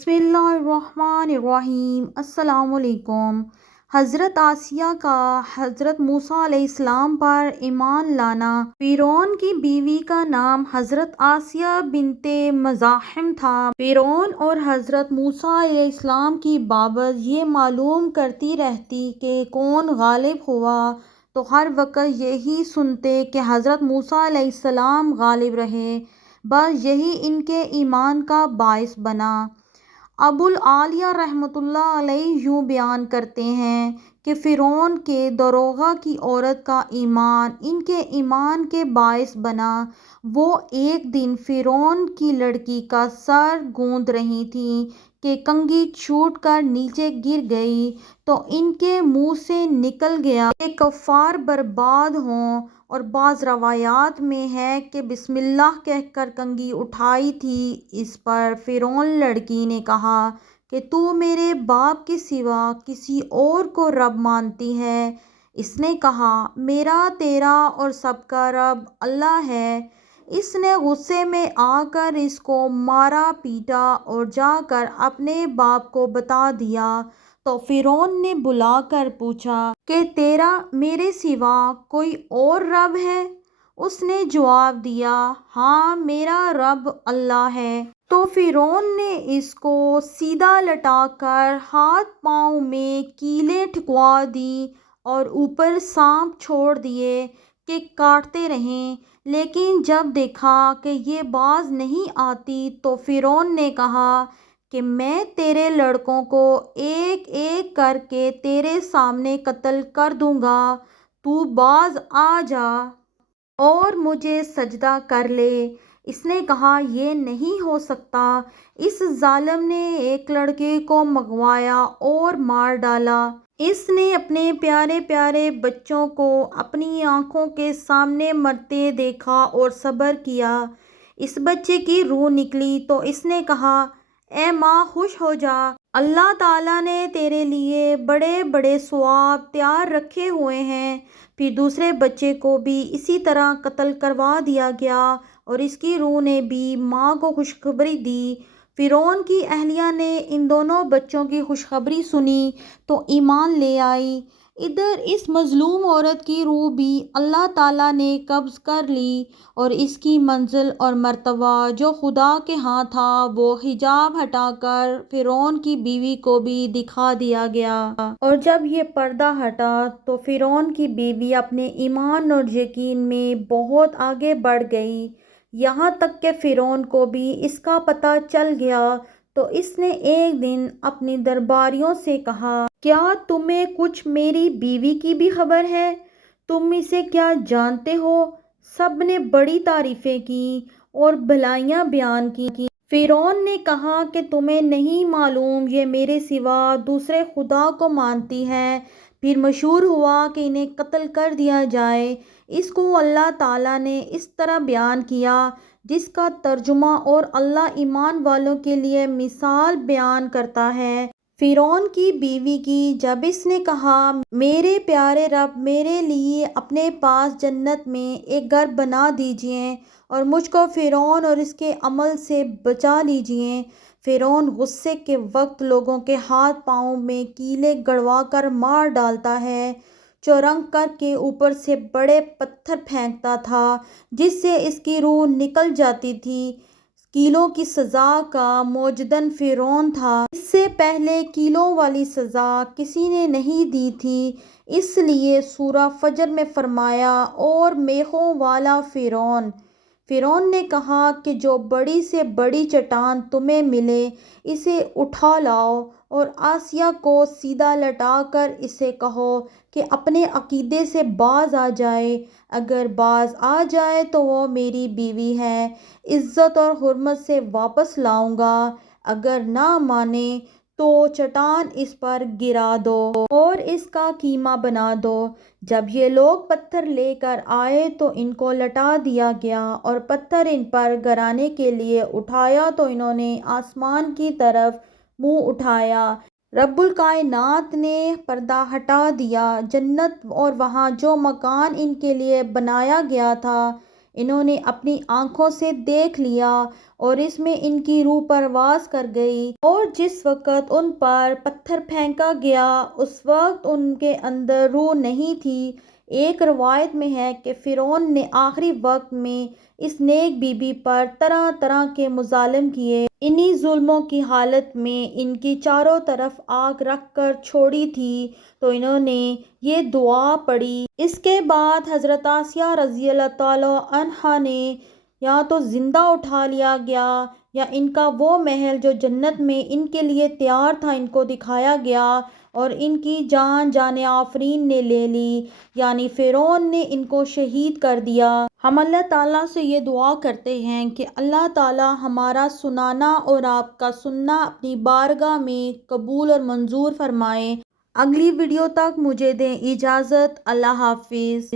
بسم اللہ الرحمن الرحیم۔ السلام علیکم۔ حضرت آسیہ کا حضرت موسیٰ علیہ السلام پر ایمان لانا۔ فرعون کی بیوی کا نام حضرت آسیہ بنت مزاحم تھا۔ فرعون اور حضرت موسیٰ علیہ السلام کی بابت یہ معلوم کرتی رہتی کہ کون غالب ہوا تو ہر وقت یہی سنتے کہ حضرت موسیٰ علیہ السلام غالب رہے۔ بس یہی ان کے ایمان کا باعث بنا۔ ابو العالیہ رحمۃ اللہ علیہ یوں بیان کرتے ہیں کہ فرعون کے داروغہ کی عورت کا ایمان ان کے ایمان کے باعث بنا۔ وہ ایک دن فرعون کی لڑکی کا سر گوندھ رہی تھیں کہ کنگھی چھوٹ کر نیچے گر گئی تو ان کے منہ سے نکل گیا کہ کفار برباد ہوں، اور بعض روایات میں ہے کہ بسم اللہ کہہ کر کنگھی اٹھائی تھی۔ اس پر فرعون لڑکی نے کہا کہ تو میرے باپ کے سوا کسی اور کو رب مانتی ہے؟ اس نے کہا میرا، تیرا اور سب کا رب اللہ ہے۔ اس نے غصے میں آ کر اس کو مارا پیٹا اور جا کر اپنے باپ کو بتا دیا تو فرعون نے بلا کر پوچھا کہ تیرا میرے سوا کوئی اور رب ہے؟ اس نے جواب دیا ہاں، میرا رب اللہ ہے۔ تو فرعون نے اس کو سیدھا لٹا کر ہاتھ پاؤں میں کیلیں ٹھکوا دی اور اوپر سانپ چھوڑ دیے کہ کاٹتے رہیں، لیکن جب دیکھا کہ یہ باز نہیں آتی تو فرعون نے کہا کہ میں تیرے لڑکوں کو ایک ایک کر کے تیرے سامنے قتل کر دوں گا، تو باز آ جا اور مجھے سجدہ کر لے۔ اس نے کہا یہ نہیں ہو سکتا۔ اس ظالم نے ایک لڑکے کو منگوایا اور مار ڈالا۔ اس نے اپنے پیارے پیارے بچوں کو اپنی آنکھوں کے سامنے مرتے دیکھا اور صبر کیا۔ اس بچے کی روح نکلی تو اس نے کہا اے ماں، خوش ہو جا، اللہ تعالیٰ نے تیرے لیے بڑے بڑے ثواب تیار رکھے ہوئے ہیں۔ پھر دوسرے بچے کو بھی اسی طرح قتل کروا دیا گیا اور اس کی روح نے بھی ماں کو خوشخبری دی۔ فرعون کی اہلیہ نے ان دونوں بچوں کی خوشخبری سنی تو ایمان لے آئی۔ ادھر اس مظلوم عورت کی روح بھی اللہ تعالیٰ نے قبض کر لی اور اس کی منزل اور مرتبہ جو خدا کے ہاں تھا وہ حجاب ہٹا کر فرعون کی بیوی کو بھی دکھا دیا گیا۔ اور جب یہ پردہ ہٹا تو فرعون کی بیوی اپنے ایمان اور یقین میں بہت آگے بڑھ گئی، یہاں تک کہ فرعون کو بھی اس کا پتہ چل گیا تو اس نے ایک دن اپنی درباریوں سے کہا کیا تمہیں کچھ میری بیوی کی بھی خبر ہے؟ تم اسے کیا جانتے ہو؟ سب نے بڑی تعریفیں کی اور بھلائیاں بیان کی۔ فرعون نے کہا کہ تمہیں نہیں معلوم یہ میرے سوا دوسرے خدا کو مانتی ہے۔ پھر مشور ہوا کہ انہیں قتل کر دیا جائے۔ اس کو اللہ تعالیٰ نے اس طرح بیان کیا جس کا ترجمہ اور اللہ ایمان والوں کے لیے مثال بیان کرتا ہے۔ فرعون کی بیوی کی جب اس نے کہا میرے پیارے رب، میرے لیے اپنے پاس جنت میں ایک گھر بنا دیجئے اور مجھ کو فرعون اور اس کے عمل سے بچا لیجئے۔ فرعون غصے کے وقت لوگوں کے ہاتھ پاؤں میں کیلیں گڑوا کر مار ڈالتا ہے، چورنگ کر کے اوپر سے بڑے پتھر پھینکتا تھا جس سے اس کی روح نکل جاتی تھی۔ کیلوں کی سزا کا موجدن فرعون تھا۔ اس سے پہلے کیلوں والی سزا کسی نے نہیں دی تھی، اس لیے سورہ فجر میں فرمایا اور میخوں والا فرعون۔ فرعون نے کہا کہ جو بڑی سے بڑی چٹان تمہیں ملے اسے اٹھا لاؤ اور آسیہ کو سیدھا لٹا کر اسے کہو کہ اپنے عقیدے سے باز آ جائے۔ اگر باز آ جائے تو وہ میری بیوی ہے، عزت اور حرمت سے واپس لاؤں گا، اگر نہ مانے تو چٹان اس پر گرا دو اور اس کا کیما بنا دو۔ جب یہ لوگ پتھر لے کر آئے تو ان کو لٹا دیا گیا اور پتھر ان پر گرانے کے لیے اٹھایا تو انہوں نے آسمان کی طرف منہ اٹھایا۔ رب الکائنات نے پردہ ہٹا دیا۔ جنت اور وہاں جو مکان ان کے لیے بنایا گیا تھا انہوں نے اپنی آنکھوں سے دیکھ لیا اور اس میں ان کی روح پرواز کر گئی، اور جس وقت ان پر پتھر پھینکا گیا اس وقت ان کے اندر روح نہیں تھی۔ ایک روایت میں ہے کہ فرعون نے آخری وقت میں اس نیک بی بی پر طرح طرح کے مظالم کیے۔ انہی ظلموں کی حالت میں ان کی چاروں طرف آگ رکھ کر چھوڑی تھی تو انہوں نے یہ دعا پڑھی۔ اس کے بعد حضرت آسیہ رضی اللہ تعالیٰ عنہا نے یا تو زندہ اٹھا لیا گیا یا ان کا وہ محل جو جنت میں ان کے لیے تیار تھا ان کو دکھایا گیا، اور ان کی جان آفرین نے لے لی، یعنی فرعون نے ان کو شہید کر دیا۔ ہم اللہ تعالیٰ سے یہ دعا کرتے ہیں کہ اللہ تعالیٰ ہمارا سنانا اور آپ کا سننا اپنی بارگاہ میں قبول اور منظور فرمائے۔ اگلی ویڈیو تک مجھے دیں اجازت۔ اللہ حافظ۔